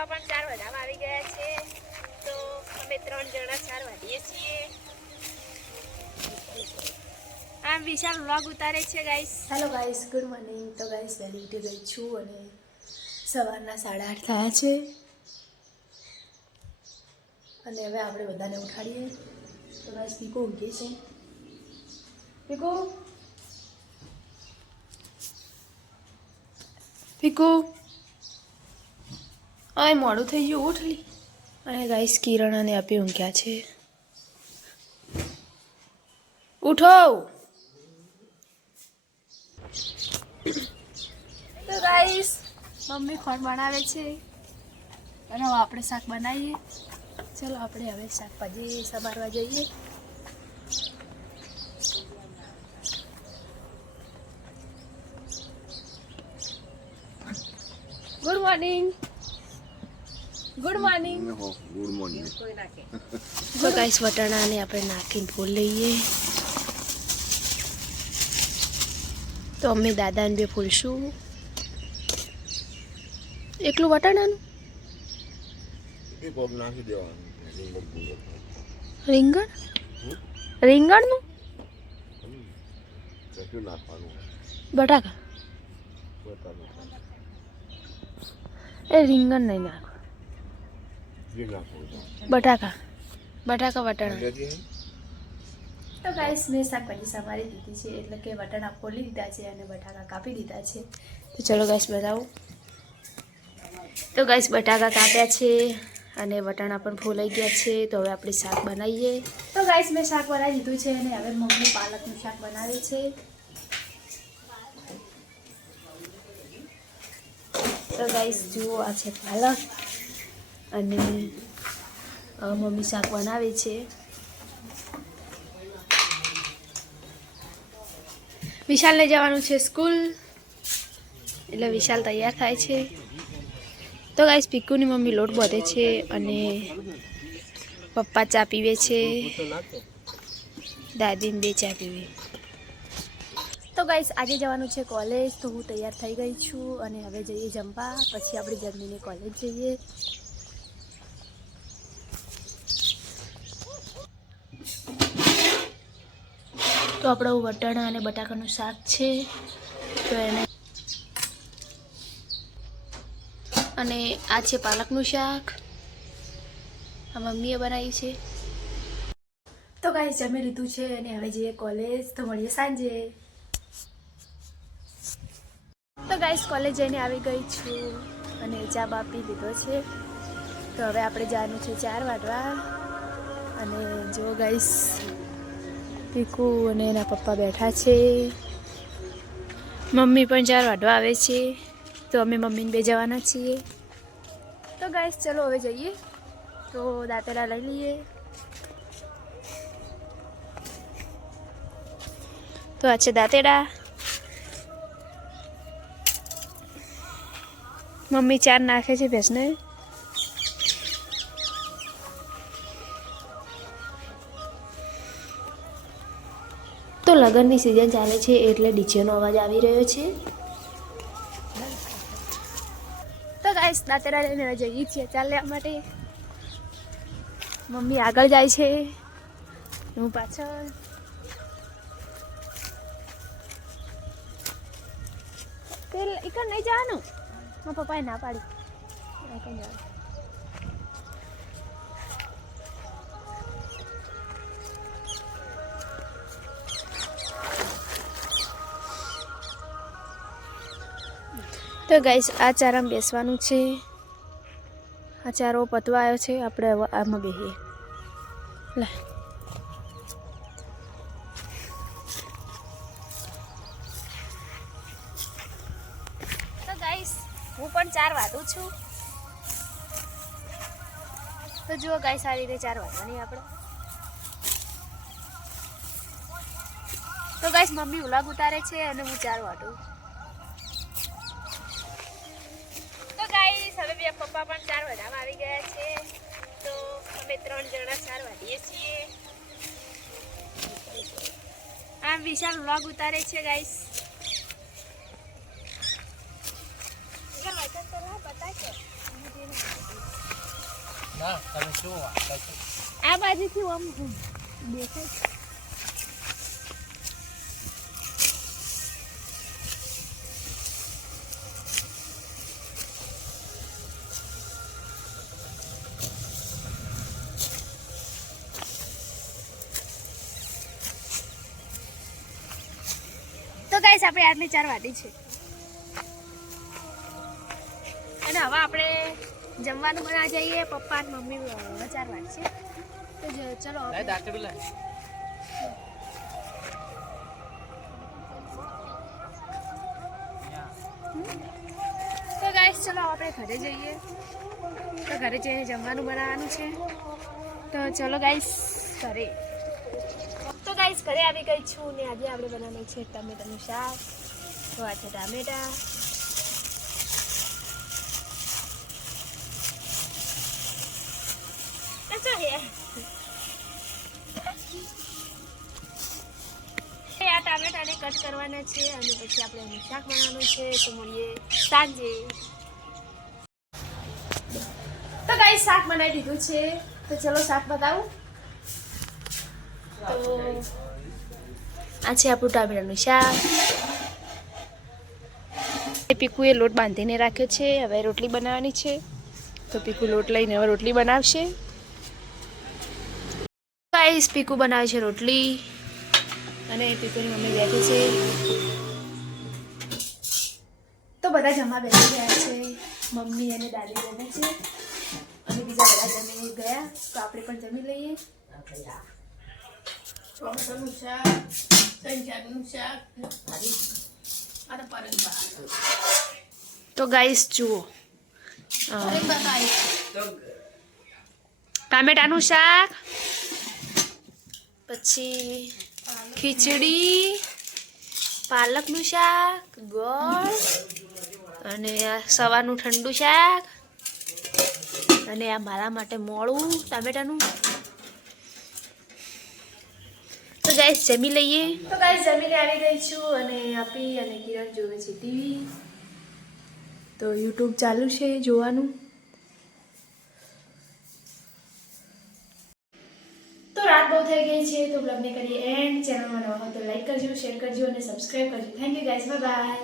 પપ્પા પણ 4 વાગ્યા આવી ગયા છે, તો અમે 3 જણા 4 વાગીએ છીએ. આમ વિશાલ વ્લોગ ઉતારે છે guys. Hello guys, good morning. તો ગાઈસ વહેલી ઉઠી ગઈ છું અને સવારના 8:30 થયા છે અને હવે આપણે બધાને ઉઠાડીએ. તો ગાઈસ પીકો ઊંઘે છે. પીકો પીકો આ મોડું થઈ ગયું, ઉઠલી. અને ગાઈસ કિરણ અને આપી ઊંઘ્યા છે. ઉઠો. તો ગાઈસ મમ્મી ખોટ બનાવે છે અને હવે આપણે શાક બનાવીએ. ચલો આપણે હવે શાકભાજી સમારવા જઈએ. Good morning. Good morning. Good morning. તો ગાઈસ વટાણાને આપણે નાખીને ફૂલ લઈએ. તો અમે દાદાને બે ફૂલશું. એકલું વટાણાનું નાખી દેવાનું. રીંગણ રીંગણનું નાખવાનું. બટાકા એ રીંગણ નહીં નાખો. બટાકા બટાકા વટાણા. તો ગાઈસ મેં શાકભાજી સમારી દીધી છે, એટલે કે વટાણા ફોલી દીધા છે અને બટાકા કાપી દીધા છે. તો ચલો ગાઈસ બતાવું. તો ગાઈસ બટાકા કાપ્યા છે અને વટાણા પણ ફોલાઈ ગયા છે. તો હવે આપણે શાક બનાવીએ. તો ગાઈસ મેં શાક બનાવી દીધું છે અને હવે મમ્મી પાલકનું શાક બનાવે છે. તો ગાઈસ જુઓ, આ છે પાલક અને મમ્મી શાક બનાવે છે. વિશાલને જવાનું છે સ્કૂલ, એટલે વિશાલ તૈયાર થાય છે. તો ગાઈસ પીકુની મમ્મી લોટ બાંધે છે અને પપ્પા ચા પીવે છે, દાદીને બે ચા પીવે. તો ગાઈસ આજે જવાનું છે કોલેજ, તો હું તૈયાર થઈ ગઈ છું અને હવે જઈએ જમવા. પછી આપણે જમીને કોલેજ જઈએ. તો આપણું વટાણા અને બટાકાનું શાક છે, તો એને અને આ છે પાલકનું શાક, આ મમ્મીએ બનાવ્યું છે. તો ગાઈસ જમી લીધું છે અને હવે જઈએ કોલેજ. તો મળીએ સાંજે. તો ગાઈસ કોલેજ જઈને આવી ગઈ છું અને ચા બા પી લીધો છે. તો હવે આપણે જવાનું છે 4 વાગવા. અને જો ગાઈસ પીકુ અને એના પપ્પા બેઠા છે. મમ્મી પણ 4 વાગવા આવે છે, તો અમે મમ્મીને બે જવાના છીએ. તો ગાઈસ ચલો હવે જઈએ. તો દાંતેડા લઈ લઈએ. તો આ છે દાંતેડા. મમ્મી ચાર નાખે છે ભેંસને. તો લગ્નની સિઝન ચાલે છે એટલે ડીજેનો અવાજ આવી રહ્યો છે. તો ગાઈસ દાંતેડા લઈને જઈએ છીએ ચાલ લેવા માટે. મમ્મી આગળ જાય છે, હું પાછળ. એકર નહીં જવાનું, મારા પપ્પાએ ના પાડી. તો ગાઈસ આ ચારામાં બેસવાનું છે. આ ચારો પતવા આવ્યો છે, આપણે હવે આમાં બેસીએ. લે તો ગાઈસ હું પણ 4 વાગું છું. તો જુઓ ગાઈસ આ રીતે 4 વાગવાની આપણે. તો ગાઈસ મમ્મી વ્લોગ ઉતારે છે અને હું 4 વાગું. હવે બે પપ્પા પણ 4 વાગ્યા આવી ગયા છે, તો અમે 3 જણા 4 વાગીએ છીએ. આમ વિશાલ વ્લોગ ઉતારે છે ગાઈસ. વિશાલ વાંચન તો ના બતાય છે. આ બાજુથી આમ દેખાય. તો ગાઈસ આપણે આટલી 4 વાટી છે અને હવે આપણે જમવાનું બનાવવા જઈએ. પપ્પા અને મમ્મી 4 વાટી છે. તો ચલો તો ગાઈસ ચલો આપણે ઘરે જઈએ. તો ઘરે જઈને જમવાનું બનાવવાનું છે. તો ચલો ગાઈસ ઘરે. તો ગાઈસ ઘરે આવી ગઈ છું ને આજે આપણે બનાવવાનું છે ટમેટાનું શાક. તો આ છે ટામેટા. આ ટામેટાને કટ કરવાના છે અને પછી આપણે એનું શાક બનાવવાનું છે. તો મળીએ સાંજે. તો ગાઈસ શાક બનાવી દીધું છે. તો ચલો શાક બતાવું. તો આ છે આપણું ટામેટાનું શાક. પીકુએ લોટ બાંધીને રાખ્યો છે. હવે રોટલી બનાવવાની છે. તો પીકુ લોટ લઈને હવે રોટલી બનાવશે. ગાઈસ પીકુ બનાવે છે રોટલી અને પીકુની મમ્મી બેઠી છે. તો બધા જમવા બેસી ગયા છે. મમ્મી અને દાદી જમે છે અને બીજા બધા જમી ગયા. તો આપણે પણ જમી લઈએ. ચોમાસાનું શાક, સંચારનું શાક અને પરંપરા. તો ગાઈસ જુઓ ટામેટાનું શાક, પછી ખીચડી, પાલકનું શાક, ગોળ અને આ સવારનું ઠંડુ શાક અને આ મારા માટે મોળું ટામેટાનું. તો ગાઈસ જમી લઈએ. તો ગાઈસ જમીને આવી ગઈ છું અને આપી અને કિરણ જોવે છે ટીવી. તો યુટ્યુબ ચાલુ છે જોવાનું. તો રાત બહુ થઈ ગઈ છે. તો બ્લોગને કરીએ એન્ડ. ચેનલમાં નવા હોય તો લાઈક કરજો, શેર કરજો અને સબસ્ક્રાઈબ કરજો. Thank you guys. Bye bye.